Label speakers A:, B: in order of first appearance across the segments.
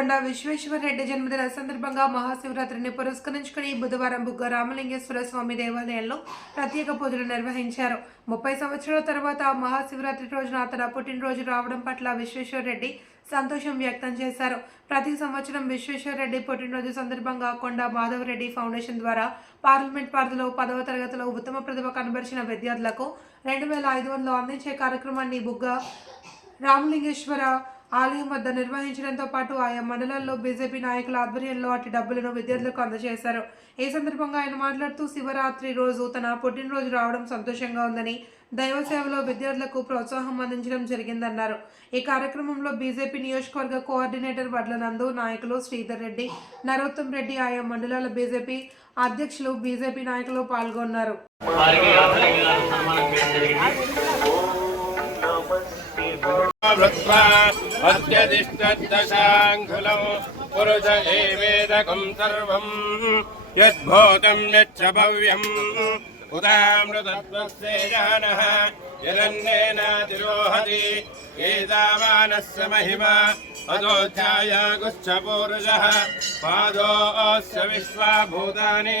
A: కొండ విశ్వేశ్వరరెడ్డి జన్మదిన సందర్భంగా మహాశివరాత్రిని పురస్కరించుకుని బుధవారం బుగ్గ రామలింగేశ్వర స్వామి దేవాలయంలో ప్రత్యేక పూజలు నిర్వహించారు. ముప్పై సంవత్సరాల తర్వాత మహాశివరాత్రి రోజున తన పుట్టినరోజు రావడం పట్ల విశ్వేశ్వరరెడ్డి సంతోషం వ్యక్తం చేశారు. ప్రతి సంవత్సరం విశ్వేశ్వరరెడ్డి పుట్టినరోజు సందర్భంగా కొండ మాధవరెడ్డి ఫౌండేషన్ ద్వారా పార్లమెంట్ పరిధిలో పదవ తరగతిలో ఉత్తమ ప్రతిభ కనబరిచిన విద్యార్థులకు రెండు వేల ఐదు వందలు అందించే కార్యక్రమాన్ని బుగ్గ రామలింగేశ్వర ఆలయం వద్ద నిర్వహించడంతో పాటు ఆయా మండలాల్లో బీజేపీ నాయకుల ఆధ్వర్యంలో అటు డబ్బులను విద్యార్థులకు అందజేశారు. ఈ సందర్భంగా ఆయన మాట్లాడుతూ శివరాత్రి రోజు తన పుట్టినరోజు రావడం సంతోషంగా ఉందని దైవ సేవలో విద్యార్థులకు ప్రోత్సాహం అందించడం జరిగిందన్నారు. ఈ కార్యక్రమంలో బీజేపీ నియోజకవర్గ కోఆర్డినేటర్ వడ్ల నందు నాయకులు శ్రీధర్ రెడ్డి నరోత్తం రెడ్డి ఆయా మండలాల బీజేపీ అధ్యక్షులు బీజేపీ నాయకులు పాల్గొన్నారు.
B: भृत्वा अत्यतिष्ठदशाङ्कुलौ पुरुष भव्यम्। उदामृतत्वस्य जानः हिरण्येनातिरोहति एतावानस्य महिमा अदोध्यायागुश्च पूरुषः पादोऽस्य विश्वा भूतानि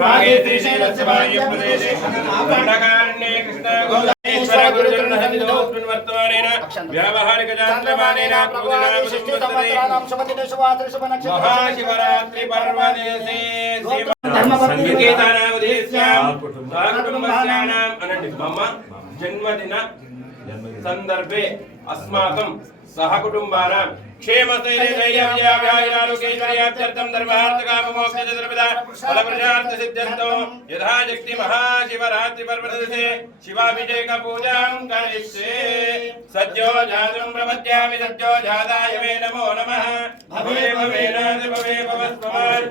B: భాగే త్రిశైలస్య ప్రదేశే దండకారణ్యే కృష్ణ గోదాయేశ్వర వ్యావహారిక సాకుటుంబస్యానాం అనండి మమ జన్మదిన సందర్భే. अस्माकं सहकुटुम्बानां क्षेमसेनैर्याभ्याभिरालोकेश्वर्याभ्यर्थं धर्मार्थकाममोक्षचतुर्विधा फलप्रजार्थसिद्ध्यन्तो यथा जक्ति शक्तिमहाशिवरात्रिपर्वदिवसे शिवाभिषेकपूजां करिष्ये। सद्यो जातं प्रपद्यामि सद्यो जाताय मे नमो नमः। भवे भवे, नाथ, भवे भवस्त्वमान्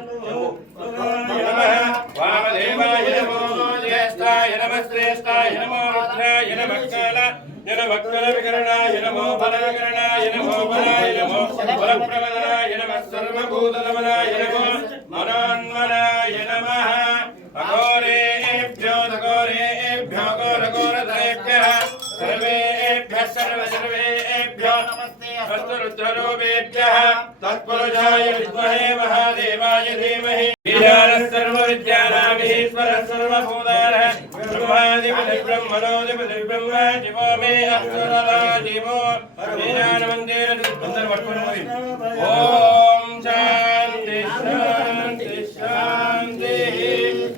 B: नमः। वामदेवाय नमो ज्येष्ठाय नमः, श्रेष्ठाय नमो रुद्राय नमः, काला జనభక్తుల వికరణాయ నమో ఫలవికరణాయ నమో ఫలాయ నమో ఫలప్రవదనాయ నమః సర్వభూతలమనాయ నమో మనోన్మనాయ నమః అఘోరేభ్యో ఘోరేభ్యో ఘోరఘోరధరేభ్యः సర్వేభ్యः సర్వ సర్వేభ్యో నమస్తే హస్తరుద్రరూపేభ్యः తత్పురుషాయ విద్మహే మహాదేవాయ ధీమహి బ్రహ్మాధిపతిర్బ్రహ్మణోధిపతిర్బ్రహ్మ శివో మే అక్షరలా శివో ఈశానమందిర అందరూ పట్టుకొని పోయి. ఓం శాంతి శాంతి శాంతి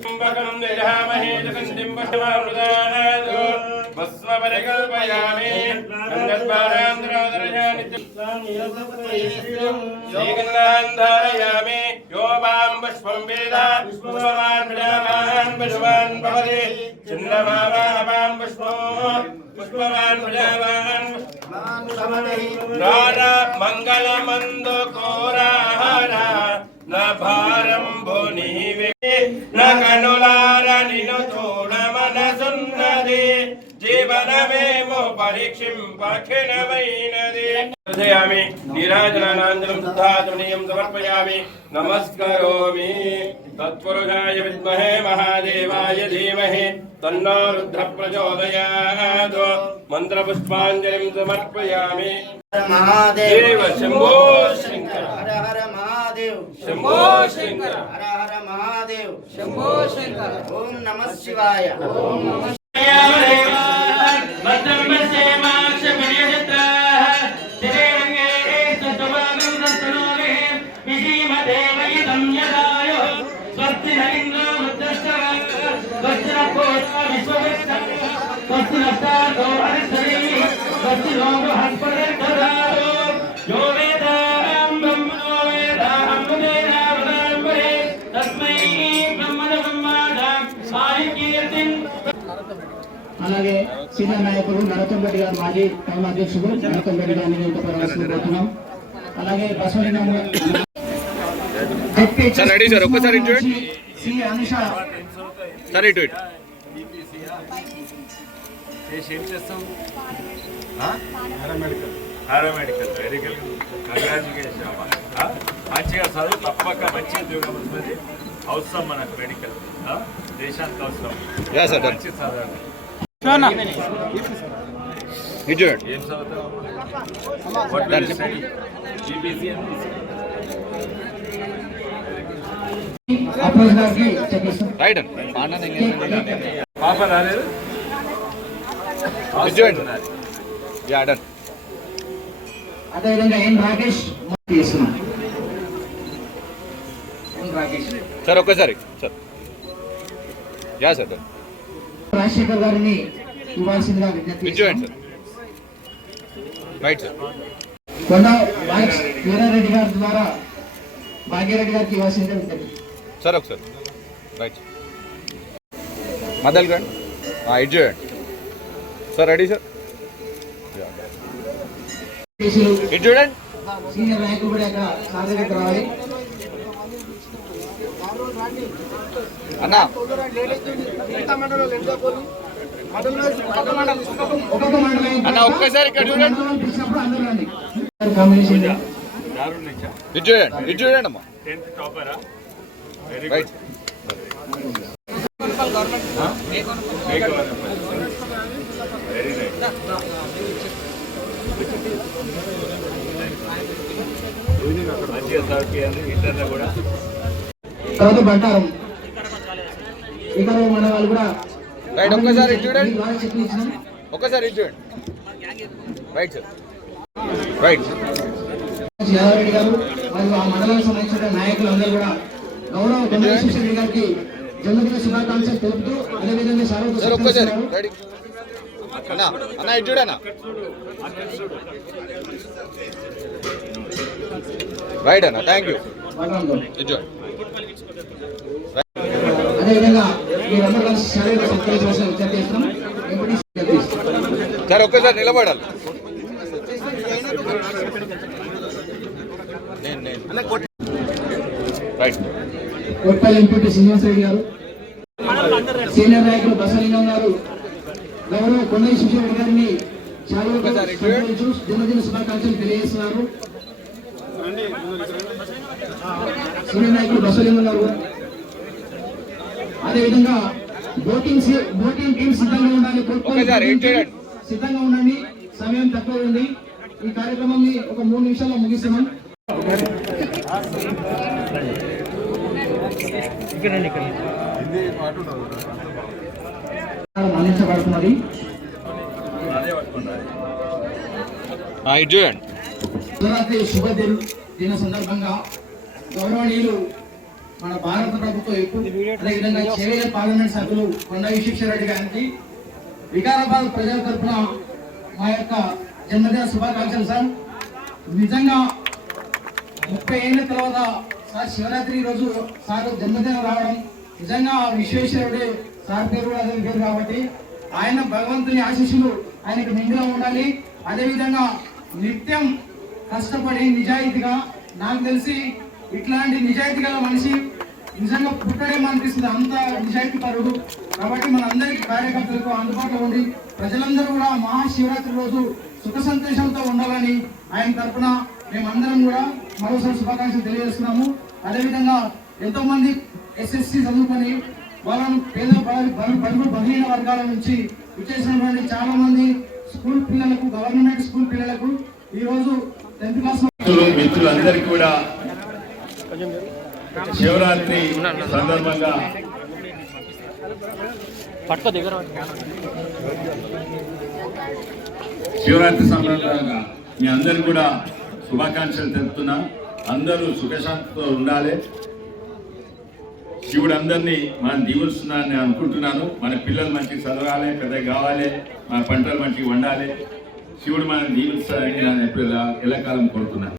B: కుంభకం నిజామహే జగంతిం పశుమామృతానాదో భస్మ యో మాం పుష్పం వేద పుష్పవాన్ ప్రజావాన్ పశువాన్ భవతి చిన్నమావాం పుష్పం పుష్పవాన్ ప్రజావాన్ నార మంగళమందు కోరాహార నా భారం భునివే నా కనులార నిను తోడ మనసున్నది జీవనమేమో పరీక్షింపఖినమైనది హృదయామి నీరాజనానందనం సిద్ధాత్మనీయం సమర్పయామి నమస్కరోమి తత్పురుషాయ విద్మహే మహాదేవాయ ధీమహి తన్నో రుద్ర ప్రచోదయాత్ మంత్రపుష్పాంజలిం సమర్పయామి
C: మహాదేవ్
B: దేవ శంభో శంకర
C: హర హర మహాదేవ్
B: శంభో శంకర
C: హర హర మహాదేవ్ శంభో శంకర ఓం నమ శివాయ ఓం నమ
D: స్వస్తి అలాగే సీనియర్ నాయకులు నరతం రెడ్డి గారు మాజీ టౌన్ అధ్యక్షుడు నరతం రెడ్డి గారిని ఇంత ప్రవేశిస్తున్నాం అలాగే బసవలింగం
E: రెడీ సార్, ఒక్కసారి సరే
F: చేసి ఏం చేస్తాం? పారామెడికల్. Very good congratulation? మంచిగా చదువు తప్పక మంచి ఉద్యోగం వస్తుంది. అవసరం మనకు మెడికల్? దేశానికి అవసరం. మంచి చదవండి. ఏం
E: రైట్ అండి
F: పాప రాలేదు?
E: చూడండి యా డన్
D: అదేవిధంగా ఎన్ రాకేష్ చేస్తున్నాం.
E: సార్ ఒక్కసారి సార్ యా సార్
D: రాజశేఖర్ గారిని ఇవ్వాల్సిందిగా విజ్ఞప్తి
E: సార్ రైట్ సార్
D: కొండ వాయిస్ వీరారెడ్డి గారి ద్వారా భాగ్యరెడ్డి గారికి ఇవ్వాల్సిందిగా విజ్ఞప్తి.
E: సార్ ఒకసారి. రైట్ మదల్ గండి ఇటు చూడండి సార్ రెడీ సార్
D: సీనియర్ నాయకులు కూడా ఇక్కడ సార్ దగ్గరికి రావాలి.
E: అన్నా.
D: ఒక్కొక్క మండలం
E: అన్న, ఒక్కసారి ఇక్కడ చూడండి.
D: మండలం పిలిచినప్పుడు అందరూ రండి. కాంబినేషన్గా.
F: దారుణ్ నుంచా
E: ఇటు చూడండి ఇటు చూడండి అమ్మా.
F: Tenth టాపరా very
E: right
F: good very nice
D: తర్వాత బంటారం. ఇతర మన వాళ్ళు కూడా
E: రైట్ ఒక్కసారి ఇటు చూడండి.
D: మీ ద్వారా చెక్లు ఇచ్చినాం.
E: ఒక్కసారి ఇటు చూడండి రైట్ సార్ రైట్
D: యాదవరెడ్డి గారు మరియు ఆ మండలానికి సంబంధించిన నాయకులందరూ కూడా గౌరవ రెడ్డి గారికి జన్మదిన శుభాకాంక్షలు తెలుపుతూ అదేవిధంగా
E: సార్ ఒక్కసారి అన్నా అన్న ఇటు చూడన్నా. రైట్ అన్న థ్యాంక్ యూ. సార్ ఒక్కసారి నిలబడాలి. నేను నేను. రైట్.
D: కోట్పల్లి శ్రీనివాస్ రెడ్డి గారు. సీనియర్ నాయకులు బసలింగం గారు. గౌరవ కొండయ్య శివరెడ్డి గారిని సత్కరించు జన్మదిన శుభాకాంక్షలు తెలియజేస్తున్నారు. సీనియర్ నాయకులు బసలింగం గారు. అదేవిధంగా బోటింగ్ బోటింగ్ టీం సిద్ధంగా ఉండాలి? సిద్ధంగా ఉండండి. సమయం తక్కువ ఉంది. ఈ కార్యక్రమాన్ని ఒక మూడు నిమిషాల్లో ముగిస్తున్నాం. అందించబడుతున్నది
E: ఇటు చూడండి
D: శివరాత్రి శుభ దిన- దిన సందర్భంగా గౌరవనీయులు మన భారత ప్రభుత్వం అదేవిధంగా చేవేల పార్లమెంట్ సభ్యులు కొండ విశ్వేశ్వరరెడ్డి గారికి వికారాబాద్ ప్రజల తరఫున మా యొక్క జన్మదిన శుభాకాంక్షలు సార్. నిజంగా ముప్పై ఏళ్ళ తర్వాత సార్ శివరాత్రి రోజు సార్ జన్మదినం రావడం నిజంగా విశ్వేశ్వరుడు సార్ పేరు కూడా అదే పేరు కాబట్టి ఆయన భగవంతుని ఆశీస్సులు ఆయనకు నిండుగా ఉండాలి. అదేవిధంగా నిత్యం కష్టపడి నిజాయితీగా నాకు తెలిసి ఇట్లాంటి నిజాయితీ గల మనిషి నిజంగా పుట్టడేమో అనిపిస్తుంది. అంత నిజాయితీ పరుడు. కాబట్టి మన అందరికీ కార్యకర్తలకు అందుబాటులో ఉండి ప్రజలందరూ కూడా మహాశివరాత్రి రోజు సుఖ సంతోషంతో ఉండాలని ఆయన తరఫున మేమందరం కూడా మరోసారి శుభాకాంక్షలు తెలియజేస్తున్నాము. అదేవిధంగా ఎంతో మంది ఎస్ఎస్సి చదువుకొని వాళ్ళను పేద బడుగు బలహీన వర్గాల నుంచి విచ్చేసినటువంటి చాలా మంది స్కూల్ పిల్లలకు గవర్నమెంట్ స్కూల్ పిల్లలకు ఈ రోజు టెన్త్ క్లాస్
G: మిత్రులు మిత్రులందరికీ కూడా శివరాత్రి సందర్భంగా శివరాత్రి సందర్భంగా మీ అందరు కూడా శుభాకాంక్షలు తెలుపుతున్నా. అందరూ సుఖశాంతితో ఉండాలి. శివుడు అందరినీ మనం దీవిస్తున్నానని నేను అనుకుంటున్నాను. మన పిల్లలు మంచిగా చదవాలి పెద్ద కావాలి మన పంటలు మంచిగా వండాలి.
F: శివుడు మనం దీవిస్తాడని నేను ఎప్పుడు ఎలా ఎల్లకాలం కోరుతున్నాను.